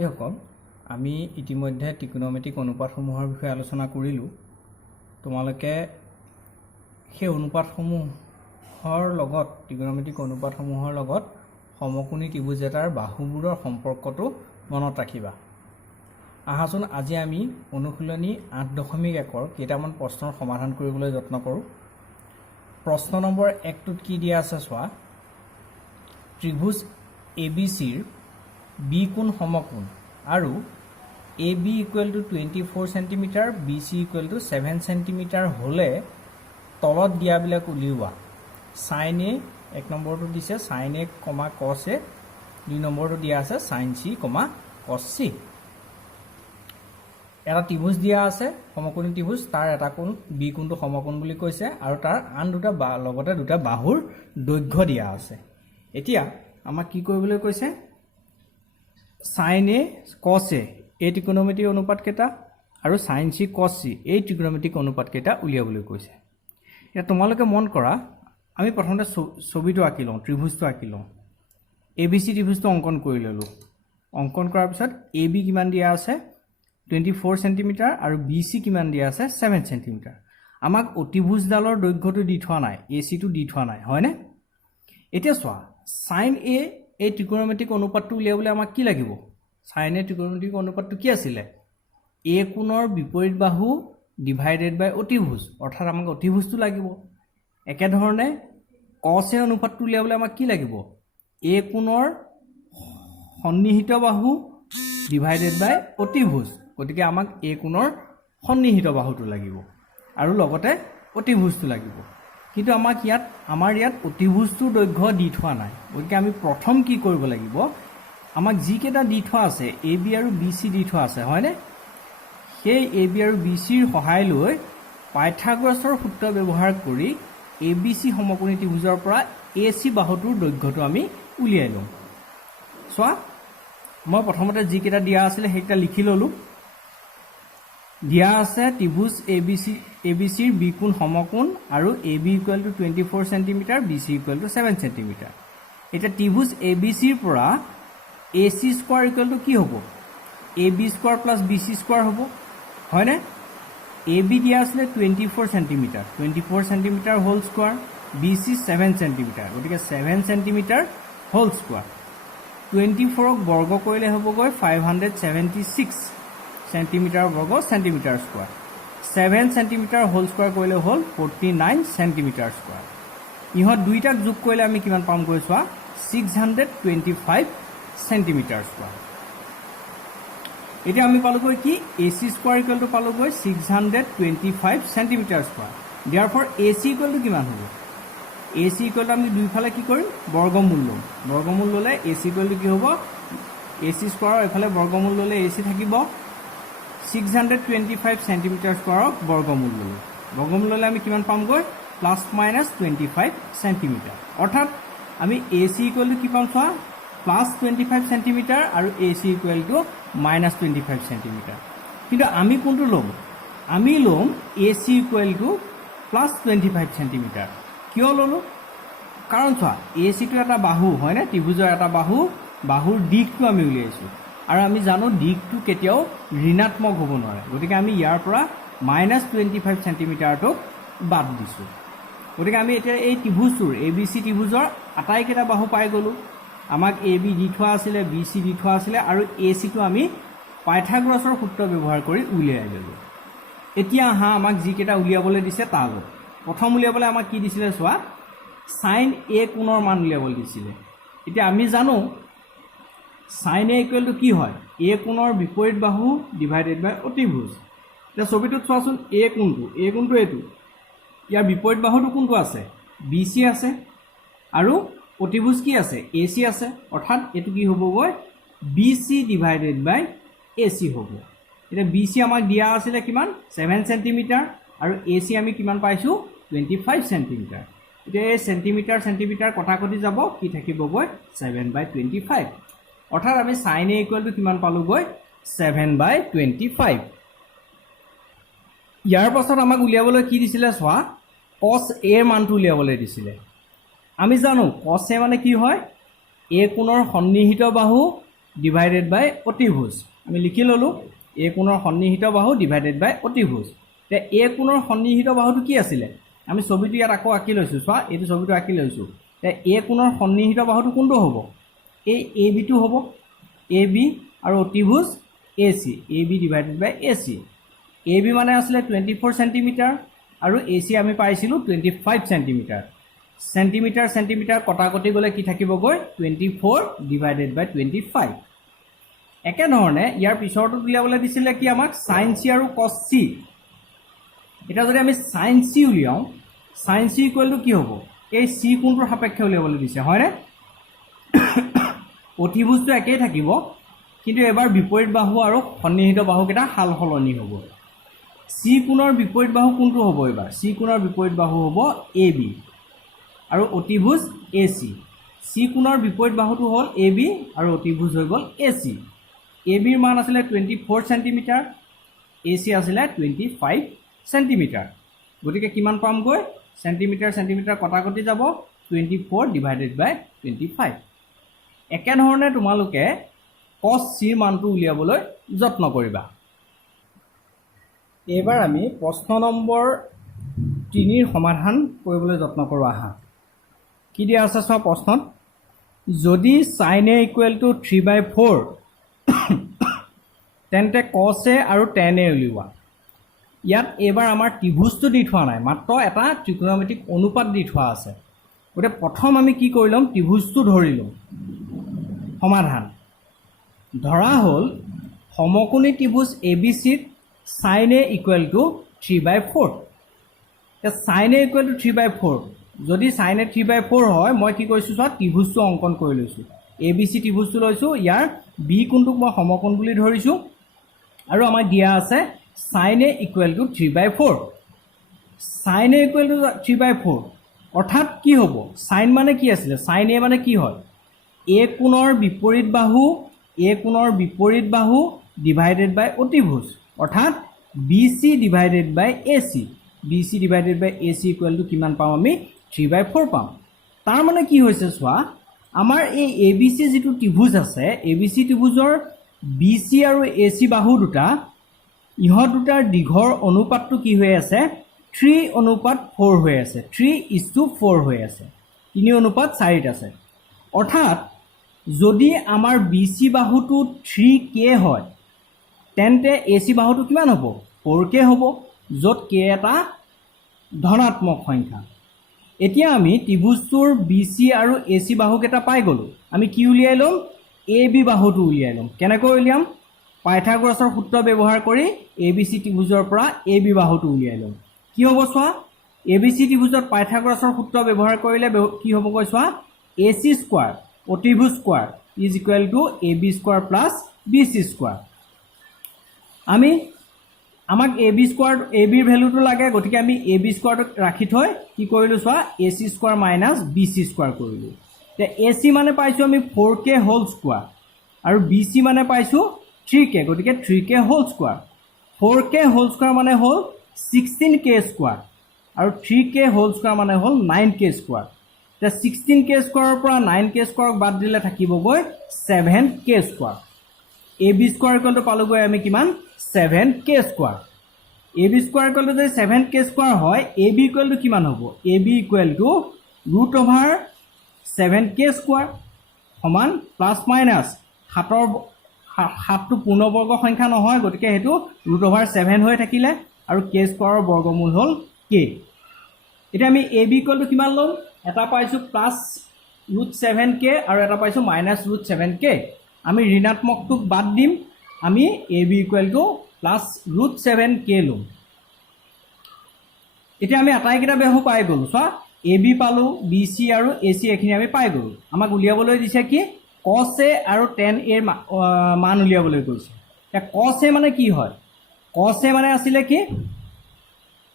এইসকল আমি ইতিমধ্যে ত্ৰিকোণমিতিক অনুপাতসমূহৰ বিষয়ে আলোচনা কৰিলোঁ। তোমালোকে সেই অনুপাতসমূহৰ লগত ত্ৰিকোণমিতিক অনুপাতসমূহৰ লগত সমকোণী ত্ৰিভুজ এটাৰ বাহুবোৰৰ সম্পৰ্কটো মনত ৰাখিবা। আহাচোন আজি আমি অনুশীলনী 8.1ৰ কেইটামান প্ৰশ্নৰ সমাধান কৰিবলৈ যত্ন কৰোঁ। প্ৰশ্ন নম্বৰ 1টোত কি দিয়া আছে চোৱা। ত্ৰিভুজ ABCৰ বি কোণ সমকোণ আৰু AB = 24 সেণ্টিমিটাৰ BC = 7 সেণ্টিমিটাৰ হ'লে তলত দিয়াবিলাক উলিওৱা। sin A 1 নম্বৰটো দিছে sin A, cos A, 2 নম্বৰটো দিয়া আছে sin C, cos C। এটা ত্ৰিভুজ দিয়া আছে সমকোণী ত্ৰিভুজ, তাৰ এটা কোণ বি কোণটো সমকোণ বুলি কৈছে আৰু তাৰ আন লগতে দুটা বাহুৰ দৈৰ্ঘ্য দিয়া আছে। এতিয়া আমাক কি কৰিবলৈ কৈছে, sin A cos A এই ত্ৰিকোণমিতিক অনুপাত কেইটা আৰু sin C cos C এই ত্ৰিকোণমিতিক অনুপাত কেইটা উলিয়াবলৈ কৈছে। এতিয়া তোমালোকে মন কৰা, আমি প্ৰথমতে ছবিটো আঁকি লওঁ, ত্ৰিভুজটো আঁকি লওঁ। ABC ত্ৰিভুজটো অংকন কৰি ল'লোঁ। অংকন কৰাৰ পিছত AB কিমান দিয়া আছে 24 সেণ্টিমিটাৰ আৰু BC কিমান দিয়া আছে 7 সেণ্টিমিটাৰ। আমাক অতিভুজডালৰ দৈৰ্ঘ্যটো দি থোৱা নাই, ACটো দি থোৱা নাই, হয়নে? এতিয়া চোৱা, sin A এই ত্ৰিকোণমিতিক অনুপাতটো উলিয়াবলৈ আমাক কি লাগিব? sin A ত্ৰিকোণমিতিক অনুপাতটো কি আছিলে? A কোণৰ বিপৰীত বাহু ডিভাইডেড বাই অতিভুজ, অৰ্থাৎ আমাক অতিভুজটো লাগিব। একেধৰণে cos A অনুপাতটো উলিয়াবলৈ আমাক কি লাগিব? A কোণৰ সন্নিহিত বাহু ডিভাইডেড বাই অতিভুজ, গতিকে আমাক A কোণৰ সন্নিহিত বাহুটো লাগিব আৰু লগতে অতিভুজটো লাগিব। কিন্তু আমাৰ ইয়াত অতিভুজটোৰ দৈৰ্ঘ্য দি থোৱা নাই, গতিকে আমি প্ৰথম কি কৰিব লাগিব, আমাক যিকেইটা দি থোৱা আছে AB আৰু BC দি থোৱা আছে, হয়নে? সেই AB আৰু BCৰ সহায় লৈ পাইথাগোৰাছৰ সূত্ৰ ব্যৱহাৰ কৰি ABC সমকোণী ত্ৰিভুজৰ পৰা AC বাহুটোৰ দৈৰ্ঘ্যটো আমি উলিয়াই লওঁ। চোৱা, মই প্ৰথমতে যিকেইটা দিয়া আছিলে সেইকেইটা লিখি ল'লোঁ। দিয়া আছে ত্ৰিভুজ ABCৰ বি কোণ সমকোণ আৰু AB = 24 সেণ্টিমিটাৰ, BC = 7 সেণ্টিমিটাৰ। এতিয়া ত্ৰিভুজ ABCৰ পৰা AC স্কোৱাৰ = কি হ'ব? AB square plus BC square হ'ব, হয়নে? AB দিয়া আছিলে 24 সেণ্টিমিটাৰ, 24 সেণ্টিমিটাৰ হোল স্কোৱাৰ, BC 7 সেণ্টিমিটাৰ, গতিকে 7 সেণ্টিমিটাৰ হোল স্কোৱাৰ। 24ক বৰ্গ কৰিলে হ'বগৈ 576 সেণ্টিমিটাৰ বৰ্গ সেণ্টিমিটাৰ স্কোৱাৰ। 7 সেণ্টিমিটাৰ হোল স্কোৱাৰ কৰিলে হ'ল 49 সেণ্টিমিটাৰ স্কোৱাৰ। ইহঁত দুইটাক যোগ কৰিলে আমি কিমান পামগৈ চোৱা, 625 সেণ্টিমিটাৰ স্কোৱাৰ। এতিয়া আমি পালোগৈ কি, AC স্কোৱাৰ = পালোগৈ 625 সেণ্টিমিটাৰ স্কোৱাৰ। দিয়াৰ ফৰ AC = কিমান হ'ব? AC = আমি দুইফালে কি কৰিম, বৰ্গমূল ল'ম। বৰ্গমূল ল'লে AC = কি হ'ব, AC স্কোৱাৰৰ এফালে বৰ্গমূল ল'লে AC থাকিব 625 সেণ্টিমিটাৰ স্কোৱাৰক বৰ্গমূল ল'লোঁ। বৰ্গমূল ল'লে আমি কিমান পামগৈ, +-25 সেণ্টিমিটাৰ। অৰ্থাৎ আমি AC = কি পাম চোৱা, +25 সেণ্টিমিটাৰ আৰু AC = -25 সেণ্টিমিটাৰ। কিন্তু আমি কোনটো ল'ম? আমি ল'ম AC = +25 সেণ্টিমিটাৰ। কিয় ল'লোঁ? কাৰণ চোৱা, ACটো এটা বাহু, হয়নে? ত্ৰিভুজৰ এটা বাহু, বাহুৰ দিশটো আমি উলিয়াইছোঁ আৰু আমি জানো দিশটো কেতিয়াও ঋণাত্মক হ'ব নোৱাৰে, গতিকে আমি ইয়াৰ পৰা -25 সেণ্টিমিটাৰটোক বাদ দিছোঁ। গতিকে আমি এতিয়া এই ত্ৰিভুজটোৰ ABC ত্ৰিভুজৰ আটাইকেইটা বাহু পাই গ'লোঁ। আমাক AB দি থোৱা আছিলে, BC দি থোৱা আছিলে আৰু ACটো আমি পাইথাগোৰাছৰ সূত্ৰ ব্যৱহাৰ কৰি উলিয়াই ল'লোঁ। এতিয়া আহা, আমাক যিকেইটা উলিয়াবলৈ দিছে তালৈ। প্ৰথম উলিয়াবলৈ আমাক কি দিছিলে চোৱা, sin A কোণৰ মান উলিয়াবলৈ দিছিলে। এতিয়া আমি জানো sin A = কি হয়, A কোণৰ বিপৰীত বাহু ডিভাইডেড বাই অতিভুজ। এতিয়া ছবিটোত চোৱাচোন, A কোণটো এইটো, ইয়াৰ বিপৰীত বাহুটো কোনটো আছে, BC আছে আৰু অতিভুজ কি আছে, AC আছে। অৰ্থাৎ এইটো কি হ'বগৈ, BC ডিভাইডেড বাই AC হ'ব। এতিয়া BC আমাক দিয়া আছিলে কিমান, 7 সেণ্টিমিটাৰ আৰু AC আমি কিমান পাইছোঁ, 25 সেণ্টিমিটাৰ। এতিয়া এই চেণ্টিমিটাৰ কটাকটি যাব, কি থাকিবগৈ 7/25। অৰ্থাৎ আমি sin A = কিমান পালোগৈ, 7/25। ইয়াৰ পাছত আমাক উলিয়াবলৈ কি দিছিলে চোৱা, cos A ৰ মানটো উলিয়াবলৈ দিছিলে। আমি জানো cos A মানে কি হয়, A কোণৰ সন্নিহিত বাহু ডিভাইডেড বাই অতিভুজ আমি লিখি ল'লোঁ এ কোণৰ সন্নিহিত বাহু ডিভাইডেড বাই অতিভুজ তে এ কোণৰ সন্নিহিত বাহুটো কি আছিলে আমি ছবিটো ইয়াত আকৌ আঁকি লৈছোঁ চোৱা এইটো ছবিটো আঁকি লৈছোঁ তে এ কোণৰ সন্নিহিত বাহুটো কোনটো হ'ব এই এ বিটো হ'ব এ বি আৰু অতিভুজ এ C A B divided by A C A B মানে আছিলে 24 চেণ্টিমিটাৰ আৰু এ চি আমি পাইছিলোঁ 25 চেণ্টিমিটাৰ চেণ্টিমিটাৰ চেণ্টিমিটাৰ কটাকটি গ'লে কি থাকিবগৈ 24 ডিভাইডেড বাই 25 একেধৰণে ইয়াৰ পিছৰটো উলিয়াবলৈ দিছিলে কি আমাক সাইন চি আৰু কছ চি এটা যদি আমি সাইন চি উলিয়াওঁ সাইন চি ইকুৱেল টু কি হ'ব এই চি কোণটোৰ সাপেক্ষে উলিয়াবলৈ দিছে হয়নে অতিভুজটো একেই থাকিব কিন্তু এবাৰ বিপৰীত বাহু আৰু সন্নিহিত বাহুকেইটা সাল সলনি হ'ব চি কোণৰ বিপৰীত বাহু কোনটো হ'ব এবাৰ চি কোণৰ বিপৰীত বাহু হ'ব এ বি আৰু অতিভুজ এ চি চি কোণৰ বিপৰীত বাহুটো হ'ল এ বি আৰু অতিভুজ হৈ গ'ল এ চি এ বিৰ মান আছিলে 24 চেণ্টিমিটাৰ এ চি আছিলে 25 চেণ্টিমিটাৰ গতিকে কিমান পামগৈ চেণ্টিমিটাৰ চেণ্টিমিটাৰ কটাকটি যাব 24 ডিভাইডেড বাই 25 একেধৰণে তোমালোকে কছ চিৰ মানটো উলিয়াবলৈ যত্ন কৰিবা এইবাৰ আমি প্ৰশ্ন নম্বৰ 3ৰ সমাধান কৰিবলৈ যত্ন কৰোঁ আহা কি দিয়া আছে চোৱা প্ৰশ্নত যদি sin a ইকুৱেল টু 3/4 তেন্তে cos a আৰু tan a উলিওৱা ইয়াত এইবাৰ আমাৰ ত্ৰিভুজটো দি থোৱা নাই মাত্ৰ এটা ত্ৰিকোণমিতিক অনুপাত দি থোৱা আছে গতিকে প্ৰথম আমি কি কৰি ল'ম ত্ৰিভুজটো ধৰি ল'ম সমাধান ধৰা হ'ল সমকোণী ত্ৰিভুজ ABCত sin a ইকুৱেল টু 3/4 তে sin a ইকুৱেল টু 3/4 যদি sin a 3/4 হয় মই কি কৰিছোঁ চোৱা ত্ৰিভুজটো অংকন কৰি লৈছোঁ ABC ত্ৰিভুজটো লৈছোঁ ইয়াৰ বি কোণটোক মই সমকোণ বুলি ধৰিছোঁ আৰু আমাৰ দিয়া আছে sin a equal to 3/4 sin a equal to 3/4 অৰ্থাৎ কি হ'ব sin মানে কি আছিলে sin a মানে কি হয় a কোণৰ বিপৰীত বাহু ডিভাইডেড বাই অতিভুজ অৰ্থাৎ BC divided by AC BC divided by AC equal to কিমান পাম আমি 3/4 পাম তাৰ মানে কি হৈছে চোৱা আমাৰ এই ABC যিটো ত্ৰিভুজ আছে ABC ত্ৰিভুজৰ BC আৰু AC বাহু দুটা ইহঁত দুটাৰ দীঘৰ অনুপাতটো কি হৈ আছে 3:4 হৈ আছে 3:4 হৈ আছে 3:4 আছে অৰ্থাৎ যদি আমাৰ BC বাহুটো 3K হয় তেন্তে AC বাহুটো কিমান হ'ব 4K হ'ব য'ত K এটা ধনাত্মক সংখ্যা এতিয়া আমি ত্ৰিভুজটোৰ BC আৰু AC বাহুকেইটা পাই গ'লোঁ আমি কি উলিয়াই ল'ম AB বাহুটো উলিয়াই ল'ম কেনেকৈ উলিয়াম পাইথাগোৰাছৰ সূত্ৰ ব্যৱহাৰ কৰি ABC ত্ৰিভুজৰ পৰা AB বাহুটো উলিয়াই ল'ম কি হ'ব চোৱা ABC ত্ৰিভুজত পাইথাগোৰাছৰ সূত্ৰ ব্যৱহাৰ কৰিলে কি হ'বগৈ চোৱা AC স্কোৱাৰ অতিভুজ square is equal to AB square plus BC square আমাক AB স্কোৱাৰ ABৰ ভ্যালুটো লাগে গতিকে আমি AB স্কোৱাৰটো ৰাখি থৈ কি কৰিলোঁ চোৱা AC square minus BC square কৰিলোঁ তে AC মানে পাইছোঁ আমি 4K হোল স্কোৱাৰ আৰু BC মানে পাইছোঁ 3K গতিকে 3K whole square 4K whole square মানে হ'ল 16K স্কোৱাৰ আৰু 3K হোল স্কোৱাৰ মানে হ'ল 9K স্কোৱাৰ তে 16K স্কোৱাৰৰ পৰা 9K স্কোৱাৰক বাদ দিলে থাকিবগৈ 7K square AB square equal to পালোগৈ আমি কিমান 7K square AB square equal to যদি 7K স্কোৱাৰ হয় AB ইকুৱেল টু কিমান হ'ব AB equal to √7K square সমান প্লাছ মাইনাছ 7টো পূৰ্ণবৰ্গ সংখ্যা নহয় গতিকে সেইটো √7 হৈ থাকিলে আৰু K স্কোৱাৰৰ বৰ্গমূল হ'ল K এতিয়া আমি AB ইকুৱেল টু কিমান ল'ম এটা পাইছোঁ প্লাছ √7K আৰু এটা পাইছোঁ মাইনাছ √7K আমি ঋণাত্মকটোক বাদ দিম আমি AB equal to plus √7K ল'ম এতিয়া আমি আটাইকেইটা বাহু পাই গ'লোঁ চোৱা AB পালোঁ BC আৰু AC এইখিনি আমি পাই গ'লোঁ আমাক উলিয়াবলৈ দিছে কি cos A আৰু tan A মান উলিয়াবলৈ কৈছে এতিয়া cos A মানে কি হয় cos A মানে আছিলে কি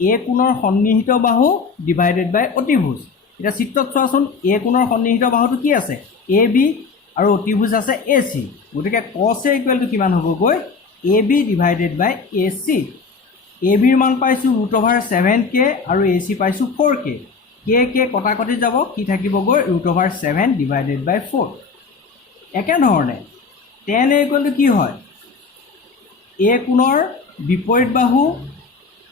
A কোণৰ সন্নিহিত বাহু ডিভাইডেড বাই অতিভুজ এটা চিত্ৰত চোৱাচোন A কোণৰ সন্নিহিত বাহুটো কি আছে AB আৰু অতিভুজ আছে AC গতিকে cos A ইকুৱেল টু কিমান হ'বগৈ AB ডিভাইডেড বাই AC ABৰ মান পাইছোঁ √7K আৰু AC পাইছোঁ 4K K কটাকটি যাব কি থাকিবগৈ √7 ডিভাইডেড বাই 4 একেধৰণে tan a ইকুৱেল টু কি হয় a কোণৰ বিপৰীত বাহু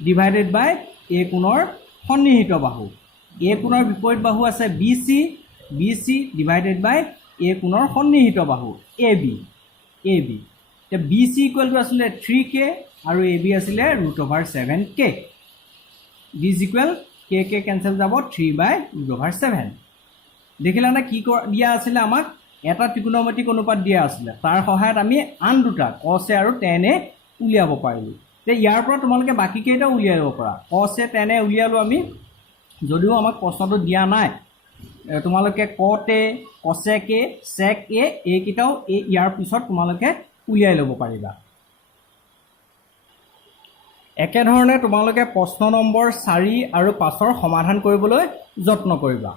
ডিভাইডেড বাই a কোণৰ সন্নিহিত বাহু a কোণৰ বিপৰীত বাহু আছে BC ডিভাইডেড বাই a কোণৰ সন্নিহিত বাহু AB এতিয়া BC ইকুৱেল টু আছিলে 3k আৰু AB আছিলে √7k b is equal k cancel যাব 3/√7 দেখিলা না কি দিয়া আছিল আমাক এটা ত্ৰিকোণমিতিক অনুপাত দিয়া আছিল তাৰ সহায়ত আমি আন দুটা cos a আৰু tan a উলিয়াব পাৰিলো তে ইয়াৰ পৰা তোমালোকে বাকি কেইটা উলিয়াই লব পাৰা cos a tan a উলিয়ালো আমি যদিও আমাক প্ৰশ্নটো দিয়া নাই তোমালোকে cot a cosec a sec a এই কিটাও ইয়াৰ পিছত তোমালোকে উলিয়াই লব পাৰিবা একেধৰণে তোমালোকে প্ৰশ্ন নম্বৰ 4 আৰু 5 সমাধান কৰিবলৈ যত্ন কৰিবা